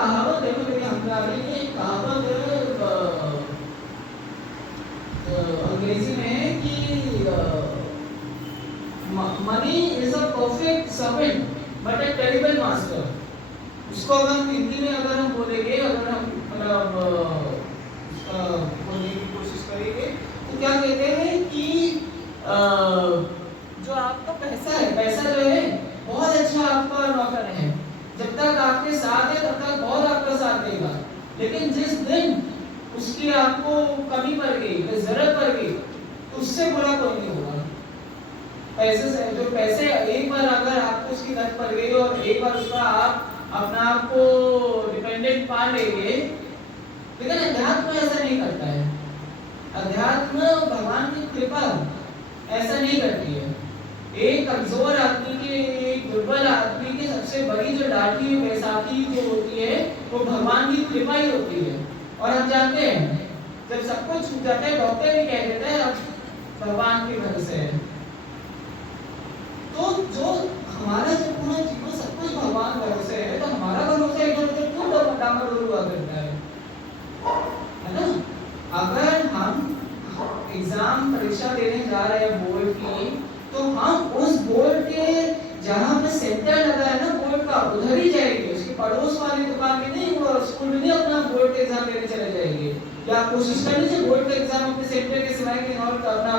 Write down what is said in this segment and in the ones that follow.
कहावत देखो, देखिए हमारे लिए एक कहावत अंग्रेजी में है कि money is a perfect servant but a terrible master. उसको अगर हम हिंदी में अगर हम बोलेंगे, अगर हम मतलब बोलने की कोशिश करेंगे तो क्या कहते हैं कि जो आपका पैसा है, पैसा जो है बहुत अच्छा आपका नौकर है, जब तक आपके साथ है तब तक बहुत आपका साथ देगा, लेकिन जिस दिन उसकी आपको कमी पड़ गई, जरूरत पड़ गई, तो उससे बुरा कोई नहीं होगा। पैसे से जो पैसे एक बार अगर आपको उसकी लत पड़ गई और एक बार उसका आप अपना आप को डिपेंडेंट पा लेंगे, लेकिन अध्यात्म ऐसा नहीं करता है। अध्यात्म भगवान की कृपा ऐसा नहीं करती है। एक कमजोर आदमी के, एक दुर्बल आदमी की सबसे बड़ी जो डांटी बैसाखी जो होती है वो भगवान की कृपा ही होती है। और हम जानते हैं जब सब कुछ छूट जाता है, डॉक्टर भी कह देते हैं अब भगवान के भरोसे है। तो जो हमारा जो पूरा जीवन सब कुछ भगवान भरोसे है, तो हमारा भरोसा इधर उधर क्यों डामाडोल हुआ करता है ना? अगर हम एग्जाम परीक्षा देने जा रहे हैं बोर्ड की, तो हम उस बोर्ड के जहाँ पे सेंटर लगा है ना बोर्ड का, उधर ही जाएंगे। उसकी पड़ोस वाली दुकान में नहीं, वो स्कूल में नहीं अपना बोर्ड के एग्जाम देने चले जाएंगे। या कोशिश कर लीजिए बोर्ड के एग्जाम अपने सेंटर के सिवाय कहीं और अपना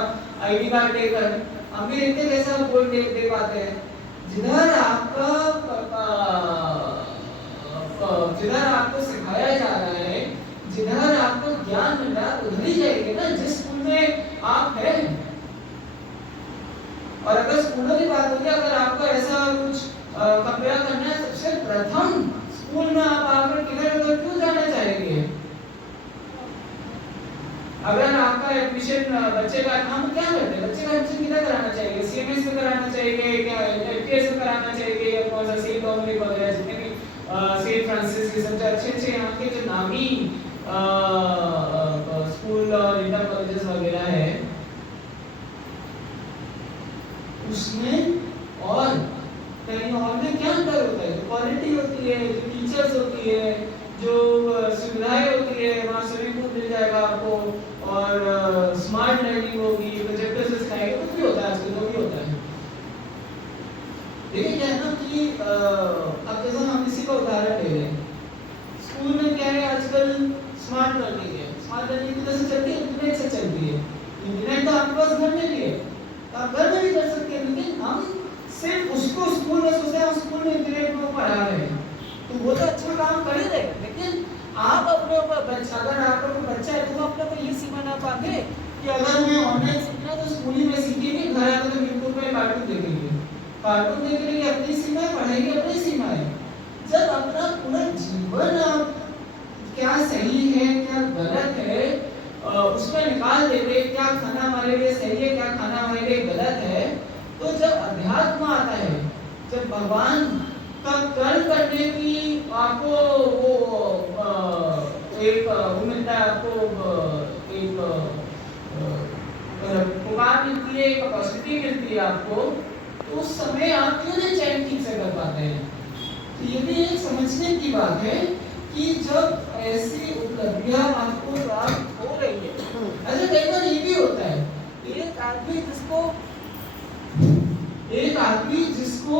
आईडी कार्ड लेकर। हम भी देखते कैसा बोर्ड दे पाते हैं। जिधर आपको सिखाया जा रहा है, जिधर आपको ज्ञान मिल रहा है, उधर ही जाएंगे ना जिस स्कूल में आप हैं। और अगर स्कूलों की बात होगी, अगर आपको ऐसा कुछ कंपेयर करना है, सबसे प्रथम स्कूल में आप आकर किधर उधर क्यों जाना चाहेंगे? अगर आपका एडमिशन बच्चे का, हम क्या करते हैं, बच्चे का एडमिशन किधर कराना चाहिए? सीएमएस में कराना चाहिए, क्या एफटीएस में कराना चाहिए, या कौन सा सेंट डोमिनिक वगैरह जितने भी सेंट फ्रांसिस के सबसे अच्छे यहाँ के जो नामी स्कूल और इंटर कॉलेजेस वगैरह है, उसमें और कहीं और में क्या अंतर होता है? जो क्वालिटी होती है, जो टीचर्स होती है, जो सुविधाएं होती है, वहाँ स्विमिंग पूल मिल जाएगा आपको, और स्मार्ट लर्निंग होगी, प्रोजेक्टर से सिखाएगा, कुछ भी होता है आजकल, जो भी होता है। देखिए क्या है ना कि अब जैसे हम इसी का उदाहरण ले रहे हैं, स्कूल में क्या है आजकल स्मार्ट लर्निंग है। स्मार्ट लर्निंग की तरह से चलती है, इंटरनेट से चलती है। इंटरनेट तो आपके पास घर में भी है, आप घर में भी कर सकते हैं, लेकिन हम सिर्फ उसको स्कूल में सोचते हैं, स्कूल में इंटरनेट में पढ़ा रहे हैं, तो वो तो अच्छा काम कर ही देगा। लेकिन आप अपने ऊपर बच्चा, अगर आपका कोई बच्चा है तो अपने को ये सीमा ना पाएंगे कि अगर हमें ऑनलाइन सीखना है तो स्कूल ही में सीखेंगे, घर आकर तो यूट्यूब पे कार्टून देखेंगे, कार्टून देखेंगे, अपनी सीमा है, पढ़ाई अपनी सीमा है। जब अपना पूरा जीवन आप क्या सही है क्या गलत है उसमें निकाल देते, क्या खाना हमारे लिए सही है, क्या खाना हमारे लिए गलत है, तो जब अध्यात्म आता है, जब भगवान का कर्म करने की आपको वो एक वो मिलता है, आपको एक पुकार मिलती है, एक कैपेसिटी मिलती है आपको, तो उस समय आप क्यों नहीं चैन ठीक से कर पाते हैं? तो ये भी एक समझने की बात है कि जब ऐसी उपलब्धियां आपको प्राप्त हो रही है, अच्छा कई बार ये भी होता है, एक आदमी जिसको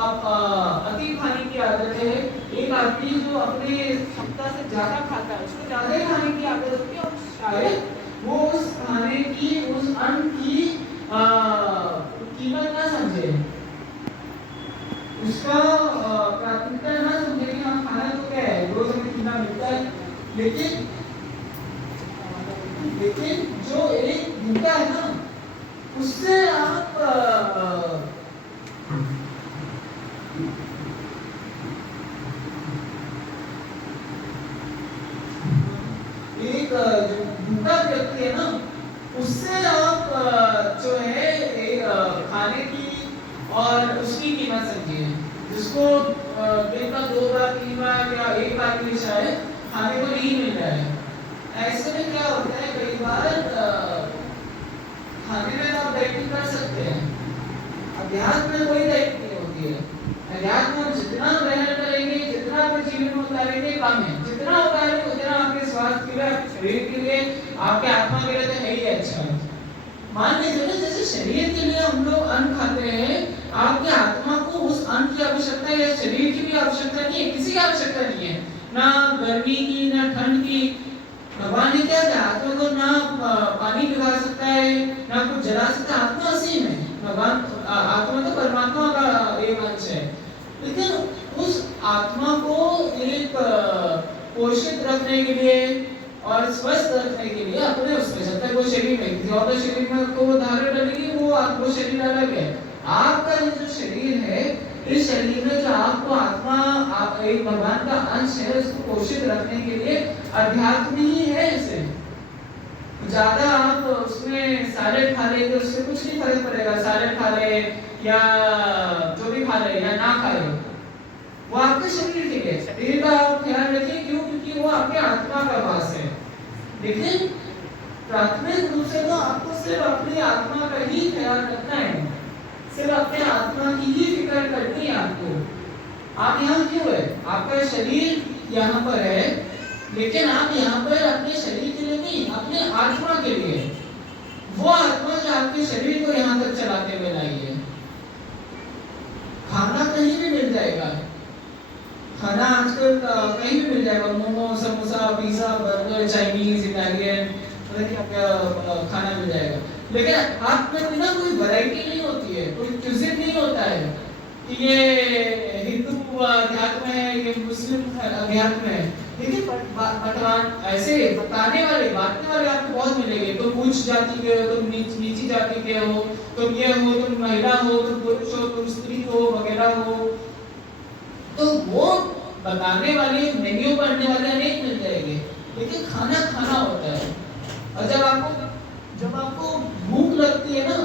अति खाने की आदत है, एक आदमी जो अपने क्षमता से ज्यादा खाता है, उसको ज्यादा ही खाने की आदत होती है, और शायद वो उस खाने की, उस अन्न की कीमत ना समझे, उसका प्राथमिकता ना समझे कि हाँ खाना तो क्या है, रोज हमें खाना मिलता है, लेकिन जो एक भूखा है ना, उससे आप एक भूखा व्यक्ति है ना, उससे आप जो है खाने की और उसकी कीमत समझिए, जिसको दिन का 2 बार 3 बार या एक बार भी शायद खाने को नहीं मिल रहा है। ऐसे में क्या होता है, कई बार खाने में आप डाइटिंग कर सकते हैं, अध्यात्म में कोई डाइटिंग नहीं होती है। अध्यात्म में जितना मेहनत करेंगे, जितना अपने जीवन में उतारेंगे कम है, जितना उतारेंगे उतना आपके स्वास्थ्य के लिए, आपके शरीर के लिए, आपके आत्मा के लिए तो है ही अच्छा है। मान लीजिए ना, जैसे शरीर के लिए हम लोग अन्न खाते हैं, आपकी आत्मा को उस अन्न की आवश्यकता है या शरीर की भी आवश्यकता नहीं है, किसी की आवश्यकता नहीं है, ना गर्मी की ना ठंड की। भगवान ने क्या कहा, आत्मा को ना पानी पिला सकता है ना कुछ जला सकता है, आत्मा असीम है। भगवान आत्मा तो परमात्मा का एक अंश है, लेकिन उस आत्मा को एक पोषित रखने के लिए और स्वस्थ रखने के लिए अपने उसमें जब तक वो शरीर में किसी और शरीर में को धारण करेगी, वो आपको शरीर अलग है। आपका ये जो शरीर है, इस शरीर में जो आपको आत्मा आप एक भगवान का अंश है, उसको पोषित रखने के लिए अध्यात्म ही है। इसे ज्यादा आप उसमें सारे खा लेंगे, उससे कुछ नहीं फर्क पड़ेगा, सारे खा ले या जो भी खा ले या ना खाए, वो आपके शरीर के लिए, शरीर का आप ख्याल रखिए। क्यों? क्योंकि वो आपके आत्मा का वास है। लेकिन प्राथमिक रूप से तो आपको सिर्फ अपनी आत्मा का ही ख्याल रखना है, सिर्फ अपने आत्मा की ही फिक्र करनी है आपको। आप यहाँ क्यों है? आपका शरीर यहाँ पर है, लेकिन आप यहाँ पर अपने शरीर के लिए नहीं, अपने आत्मा के लिए, वो आत्मा जो आपके शरीर को यहाँ तक चलाते हुए लाई है। खाना कहीं भी मिल जाएगा, खाना आजकल कहीं भी मिल जाएगा, momo, samosa, pizza, burger, Chinese, Italian, खाना मिल जाएगा। लेकिन आप में ना कोई वैरायटी नहीं होती है, कोई क्यूजिन नहीं होता है कि ये हिंदू अध्यात्म है, ये मुस्लिम अध्यात्म है। देखिए पटवान ऐसे बताने वाले, बांटने वाले आपको बहुत मिलेंगे। तुम उच्च जाति के हो, तुम नीची जाति के हो, तुम ये हो, तुम महिला हो, तुम पुरुष हो, तुम स्त्री हो, वगैरह हो। तो वो बताने वाले, मेन्यू पढ़ने वाले अनेक मिल जाएंगे, लेकिन खाना खाना होता है। और जब आपको भूख लगती है ना,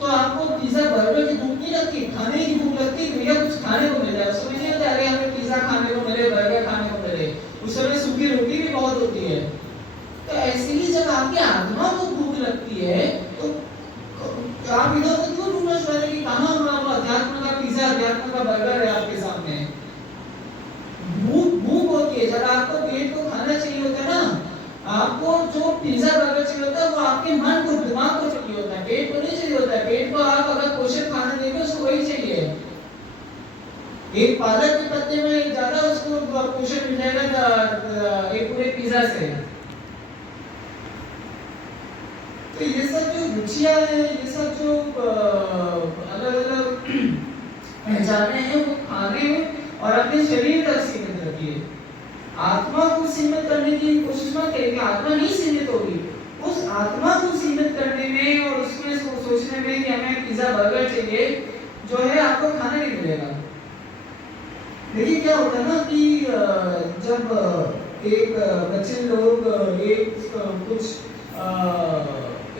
तो आपको पिज्जा बर्गर की भूख नहीं लगती, खाने की भूख लगती है। भैया कुछ खाने को मिल जाए, उसको नहीं होता अरे हमें पिज्जा खाने को मिले, बर्गर खाने को मिले। उस समय सूखी रोटी भी बहुत होती है। तो ऐसे ही जब आपकी आत्मा को भूख लगती है, तो आप इधर उधर क्यों ढूंढना शुरू करें कि कहाँ अध्यात्म का पिज्जा, अध्यात्म का बर्गर है आपके सामने। भूख होती है, जब आपको पेट को खाना चाहिए होता है ना, आपको जो पिज्जा बर्गर चाहिए होता है, वो आपके मन को, दिमाग को चाहिए होता है, पेट को नहीं चाहिए होता है। पेट को आप अगर पोषक खाना देंगे, उसको वही चाहिए। एक पालक के पत्ते में ज्यादा उसको पोषण मिल जाएगा एक पूरे पिज्जा से। तो ये सब जो रुचियां हैं, ये सब जो अलग अलग पहचाने हैं, वो खाने और अपने शरीर तक सीमित रखिए। आत्मा को सीमित करने की कोशिश मत करिए, आत्मा नहीं सीमित होगी। उस आत्मा को सीमित करने में और उसमें सोचने में कि हमें पिज्जा बर्गर चाहिए, जो है आपको खाना नहीं मिलेगा। देखिए क्या होता है ना कि जब एक बच्चे लोग एक कुछ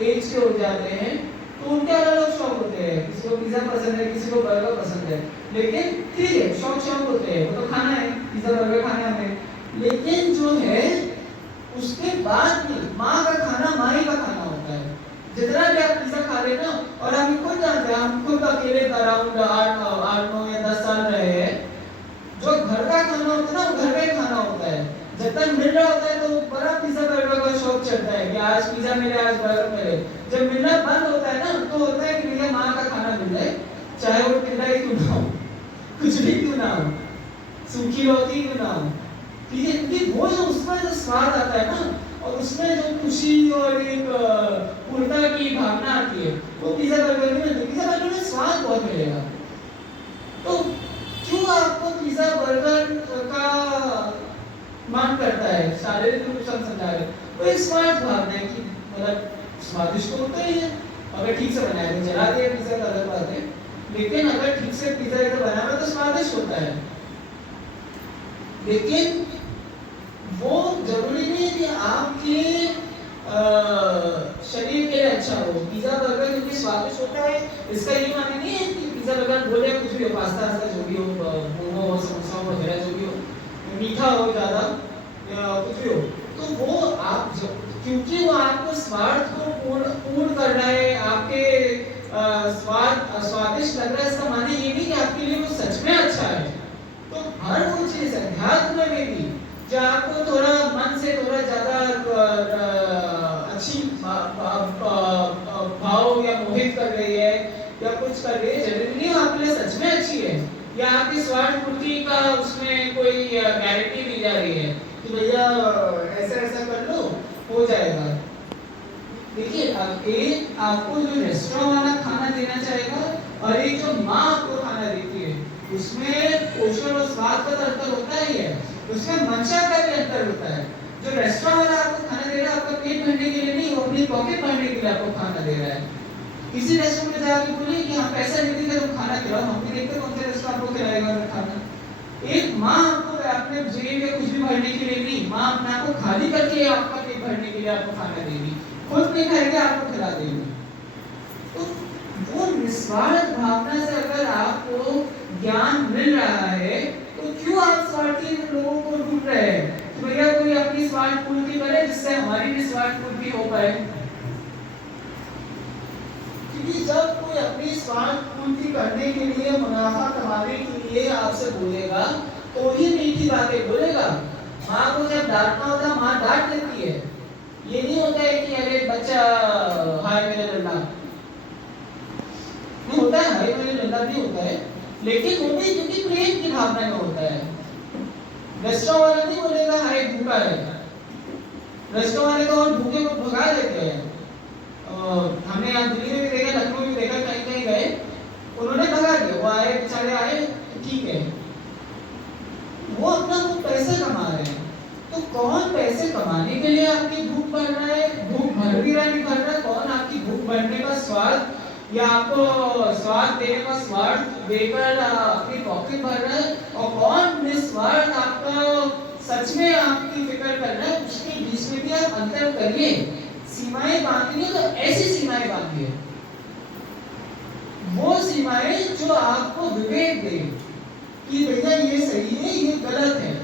एज के हो जाते हैं, तो उनके अलग अलग शौक होते हैं। किसी को पिज्जा पसंद है, किसी को बर्गर पसंद है, लेकिन ठीक है, शौक होते हैं, वो तो खाना है, पिज्जा बर्गर खाना है। लेकिन जो है उसके बाद भी माँ का खाना माँ ही का खाना होता है। जितना भी आप पिज्जा खा रहे ना, और हम खुद जानते हैं, हम खुद अकेले अराउंड 8 9 या 10 साल रहे हैं, जो घर का खाना होता है ना, वो घर का ही खाना होता है। जब तक मिल रहा होता है तो बड़ा पिज्जा बर्गर का शौक चलता है कि आज पिज्जा मिले, आज बर्गर मिले। जब मिलना बंद होता है ना, तो होता है कि भैया माँ का खाना मिल जाए, चाहे वो पिज्जा ही क्यों ना हो, कुछ भी क्यों ना हो, सूखी रोटी क्यों ना हो, ठीक है। क्योंकि वो जो उसमें जो स्वाद आता है ना, और उसमें जो खुशी और एक पूर्णता की भावना आती है, वो पिज्जा बर्गर में मिलती है। पिज्जा बर्गर में स्वाद बहुत मिलेगा। तो क्यों आपको पिज्जा बर्गर का मन करता है? शारीरिक नुकसान समझा रहे, तो एक स्मार्ट भावना है कि मतलब स्वादिष्ट तो होता ही है, अगर ठीक से बनाया तो जला दिया पिज्जा का अलग बात है, लेकिन अगर ठीक से पिज्जा इधर बना हुआ तो स्वादिष्ट होता है। लेकिन वो जरूरी नहीं है कि आपके शरीर के लिए अच्छा हो। पिज्जा बर्गर क्योंकि स्वादिष्ट होता है, इसका ये माने नहीं है कि पिज्जा बर्गर बोले कुछ भी हो, पास्ता जो भी हो, मोमो हो, समोसा वगैरह जो भी हो, मीठा हो ज्यादा या कुछ भी हो, तो वो आप क्योंकि वो आपको स्वार्थ को पूर्ण करना है, आपके स्वादिष्ट लग रहा है, इसका माने ये नहीं कि आपके लिए वो सच में अच्छा है। तो हर वो चीज अध्यात्म में भी या आपको थोड़ा मन से थोड़ा ज्यादा अच्छी भाव या मोहित कर रही है या कुछ कर रही है, जरूरी नहीं आपके लिए सच में अच्छी है, या आपकी स्वार्थ पूर्ति का उसमें कोई गारंटी दी जा रही है कि भैया ऐसा ऐसा कर लो हो जाएगा। देखिए आपको जो रेस्टोरेंट वाला खाना देना चाहेगा और एक जो माँ आपको खाना देती है उसमें पोषण और स्वाद का अंतर होता ही है, उसमें मंशा का भी अंतर होता है। जो रेस्टोरेंट वाला आपको खाना दे रहा है आपका पेट भरने के लिए नहीं, वो अपनी पॉकेट भरने के लिए आपको खाना दे रहा है। किसी रेस्टोरेंट में जाके बोलिए कि हम पैसा नहीं देंगे तुम खाना खिलाओ, हम भी देखते कौन सा रेस्टोरेंट आपको खिलाएगा खाना। एक माँ आपको अपने जेब में कुछ भी भरने के लिए नहीं, माँ अपने आप को खाली करके आपका पेट भरने के लिए आपको खाना देगी, खुद नहीं खाएगी आपको खिला देगी। तो वो निस्वार्थ भावना से अगर आपको ज्ञान मिल रहा है तो क्यों आप स्वार्थी लोगों को ढूंढ रहे हैं कि भैया कोई अपनी स्वार्थ पूर्ति करे जिससे हमारी भी स्वार्थ पूर्ति हो पाए। क्योंकि जब कोई अपनी स्वार्थ पूर्ति करने के लिए, मुनाफा कमाने के लिए आपसे बोलेगा तो ही मीठी बातें बोलेगा। माँ को जब डांटना होता है माँ डांट देती है, ये नहीं होता है कि अरे बच्चा हाय मेरे लल्ला, नहीं होता है हाय मेरे लल्ला भी होता है, लेकिन वो भी क्योंकि प्रेम की भावना में होता है। रेस्टोरेंट वाला नहीं बोलेगा हाय भूखा है, रेस्टोरेंट वाले तो और भूखे को भगा देते हैं। हमने यहाँ दिल्ली में भी देखा, लखनऊ में भी देखा, कहीं कहीं गए उन्होंने भगा दिया, वो आए बेचारे आए ठीक है, वो अपना वो पैसे कमा रहे हैं। तो कौन पैसे कमाने के लिए आपकी भूख भर रहा है, भूख भर भी रहा नहीं भर रहा, कौन आपकी भूख भरने का स्वाद या आपको स्वाद देने का स्वार्थ देकर अपनी पॉकेट भर रहा है, और कौन निस्वार्थ आपका सच में आपकी फिक्र कर रहा है, उसके बीच में भी आप अंतर करिए। सीमाएं बांधिए तो ऐसी सीमाएं बांधिए, वो सीमाएं जो आपको विवेक दे कि भैया ये सही है ये गलत है।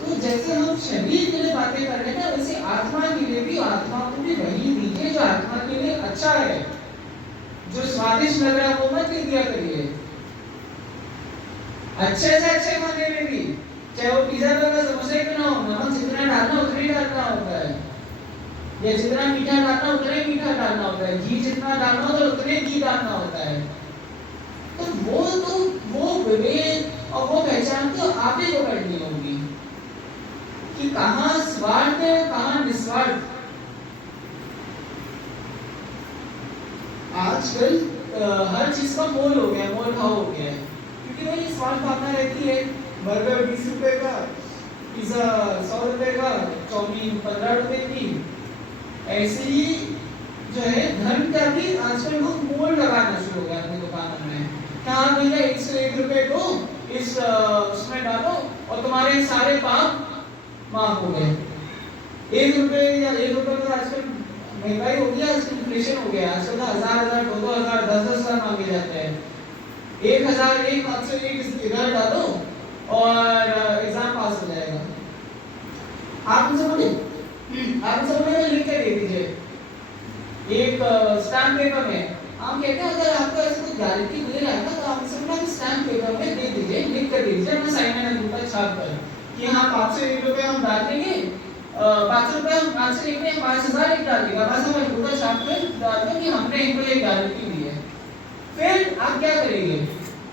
तो जैसे हम शरीर के लिए बातें कर रहे हैं ना, वैसे आत्मा के लिए भी, आत्मा को भी वही दीजिए जो आत्मा के लिए अच्छा है। जो स्वादिष्ट लग रहा है वो मत दिया करिए, अच्छे से अच्छे खाने में भी, चाहे वो पिज्जा बर्गर समोसे क्यों ना हो, नमक जितना डालना उतना ही डालना होता है, या जितना मीठा डालना उतना ही मीठा डालना होता है, घी जितना डालना होता है उतने घी डालना होता है। तो वो विवेक और वो पहचान तो आप ही को करनी होगी कि कहाँ स्वार्थ है कहाँ निस्वार्थ। आजकल हर चीज का मोल हो गया, मोल भाव हो गया है, क्योंकि वही स्वार्थ भावना रहती है। बर्गर 20 रुपए का, पिज्जा 100 रुपए का, चाउमीन 15 रुपए की, ऐसे ही जो है धर्म का भी आजकल लोग मोल लगाना शुरू हो गया अपनी दुकानों में। कहाँ भैया 101 रुपए दो, इस उसमें डालो और तुम्हारे सारे पाप माफ हो गए। 1 रुपए या 1 रुपए तो आजकल महंगाई हो गया, आजकल इन्फ्लेशन हो गया, आजकल 1000 2000 10,000 मांगे जाते हैं। 1000 एक 501 इधर डालो और एग्जाम पास हो जाएगा। आप उनसे बोले लिख के दे दीजिए एक स्टैम्प पेपर में। हम कहते हैं अगर आपको ऐसे कोई गारंटी मिल रहा है ना तो आप समझना कि स्टैम्प पेपर में दे दीजिए, लिख कर दे दीजिए अपना साइन एंड अंगूठा छाप कर कि हाँ 501 रुपए हम डाल देंगे, 5 रुपए हम 501 में 5000 एक डाल देगा, बस हम अंगूठा छाप कर डाल दें कि हमने इनको ये गारंटी दी है। फिर आप क्या करेंगे,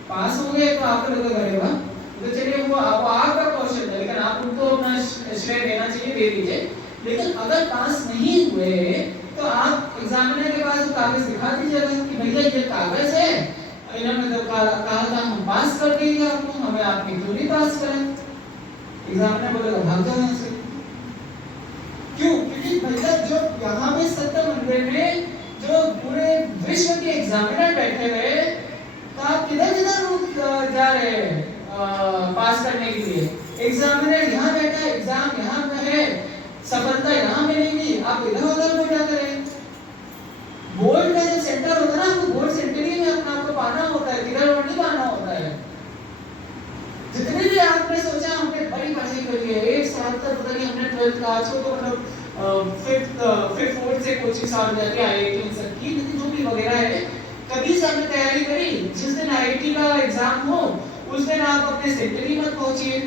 पास हो गए तो आपको लगा करेगा तो चलिए वो आपका कौशल है, लेकिन आप उनको अपना श्रेय देना चाहिए, दे दीजिए। लेकिन अगर पास नहीं हुए तो आप एग्जामिनर के पास कागज दिखा दीजिएगा कि भैया ये कागज है, इन्होंने तो कहा था हम पास कर देंगे आपको, हमें आपने क्यों नहीं पास करा। एग्जामिनर बोलेगा भाग जाओ यहाँ से। क्यों? क्योंकि भैया जो यहाँ पे सत्य मंदिर में जो पूरे विश्व के एग्जामिनर बैठे हुए तो आप किधर किधर जा रहे हैं पास करने के लिए। एग्जामिनर यहाँ बैठा है, एग्जाम यहाँ पे है, सफलता यहाँ मिलेगी, आप इधर उधर को क्या करें। बोर्ड का जो सेंटर होता है ना, आपको बोर्ड सेंटर ही में अपना आपको पाना होता है, किधर और नहीं पाना होता है। जितने भी आपने सोचा हमने बड़ी पढ़ाई करी है, एक साल तक पता नहीं हमने 12th का, आज को तो मतलब 5th 4th से कोचिंग साल जाके IIT इन सब की, लेकिन जो भी वगैरह है कभी से हमने तैयारी करी। जिस दिन IIT का एग्जाम हो उस दिन आप अपने सेंटर ही मत पहुंचिए,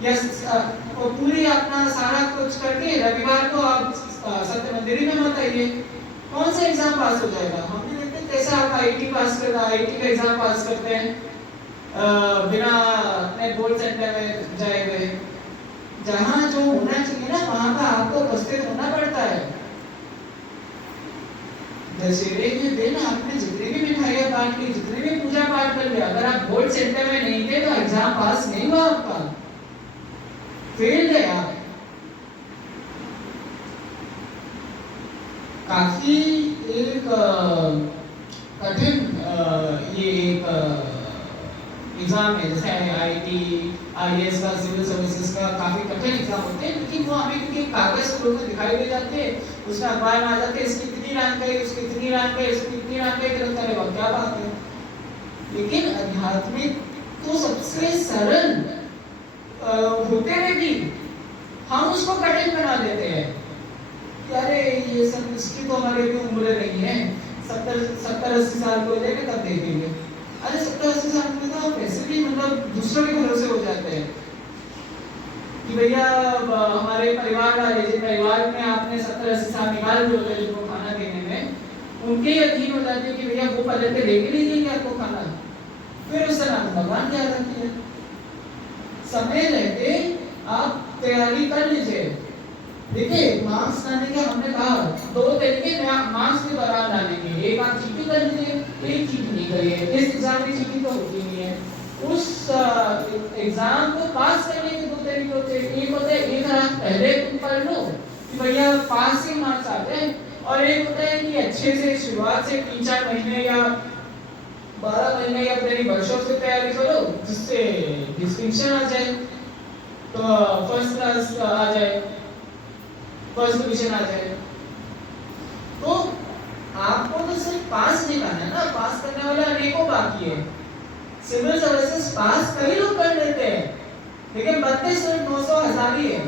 वो पूरी अपना सारा कुछ करके रविवार को आप सत्य मंदिर में मत आइए, कौन सा एग्जाम पास हो जाएगा? हम भी देखते हैं कैसे आप आईटी पास करते हैं, आईटी का एग्जाम पास करते हैं बिना अपने बोर्ड सेंटर में जाए हुए। जहाँ जो होना चाहिए ना वहाँ का आपको उपस्थित होना पड़ता है। दशहरे के दिन आपने जितनी भी मिठाइयाँ बांट ली, जितनी भी पूजा पाठ कर लिया, अगर आप बोर्ड सेंटर में नहीं थे तो एग्जाम पास नहीं हुआ आपका, फेल है आप। काफी एक कठिन ये एक एग्जाम है, जैसे आईटी आईएएस का, सिविल सर्विसेज का काफी कठिन एग्जाम होते हैं, लेकिन वो हमें क्योंकि कागज स्कूल में दिखाई दे जाते हैं, उसमें अखबार में आ जाते हैं इसकी कितनी रैंक है, उसकी कितनी रैंक है, इसकी कितनी रैंक है, तो लगता है क्या बात है। लेकिन आध्यात्मिक तो सबसे सरल होते हुए भी हम उसको कठिन बना देते हैं। अरे ये सब इसकी तो हमारे भी उम्र नहीं है, 70-80 साल को लेकर कब देखेंगे। अरे 70-80 साल में तो वैसे भी मतलब दूसरों के भरोसे हो जाते हैं कि भैया हमारे परिवार वाले, जिस परिवार में आपने 70-80 साल निकाल दिए जिनको खाना देने में, उनके यकीन हो जाती है कि भैया वो पलट के लेके नहीं देंगे आपको खाना, फिर उससे नाम भगवान क्या रखती है। समय रहते आप तैयारी कर लीजिए। देखिए मार्क्स लाने के हमने कहा 2 तरीके मार्क्स के दौरान लाने के, एक आप चीटिंग कर लीजिए, एक चीटिंग नहीं करिए। इस एग्जाम में चीटिंग तो होती नहीं है। उस एग्जाम को पास करने के 2 तरीके होते हैं। एक होता है एक रात पहले तुम पढ़ लो कि भैया पास ही मार्क्स आ जाए, और एक होता है कि अच्छे से शुरुआत से 3-4 महीने या 12 महीने या कई वर्षों से तैयारी करो जिससे डिस्टिंक्शन आ जाए, तो फर्स्ट क्लास आ जाए, फर्स्ट डिवीजन आ जाए। तो आपको तो सिर्फ पास नहीं करना है ना, पास करने वाले अनेकों बाकी है। सिविल सर्विसेज पास कई लोग कर लेते हैं, लेकिन 32 सिर्फ 900,000 ही है।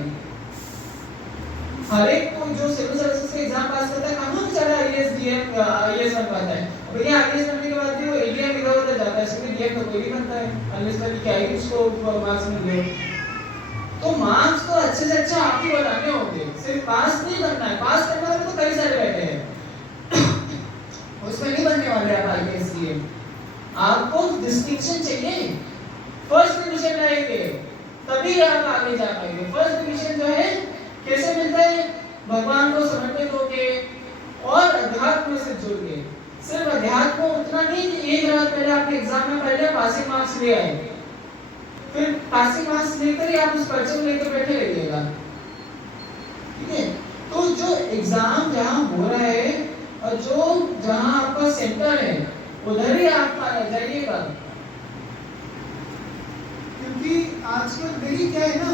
हर एक को जो सिविल सर्विसेज के एग्जाम पास करता है कहाँ बेचारा आईएएस डीएम आईएएस बन पाता है। भैया आईएएस बनने के बाद भी वो एडीएम इधर उधर जाता है, इसमें डीएम तो कोई नहीं बनता है अनलेस का क्या ही उसको मार्क्स मिल गए। तो मार्क्स तो अच्छे से अच्छा आप ही बनाने होंगे, सिर्फ पास नहीं बनना है। पास करने वाले तो कई सारे बैठे हैं उसमें नहीं बनने वाले आप आईएएस डीएम। आपको डिस्टिंक्शन चाहिए, फर्स्ट डिवीजन लाएंगे तभी आप आगे जा पाएंगे। फर्स्ट डिवीजन जो है कैसे मिलता है? भगवान को समर्पित होके और अध्यात्म से जुड़ के। सिर्फ अध्यात्म उतना नहीं कि एक रात पहले आपके एग्जाम में पहले पासिंग मार्क्स ले आए, फिर पासिंग मार्क्स लेकर ही आप उस पर्चे को लेकर बैठे रहिएगा, ठीक है। तो जो एग्जाम जहां हो रहा है और जो जहां आपका सेंटर है उधर ही आप जाइएगा, क्योंकि आजकल देखिए क्या है ना,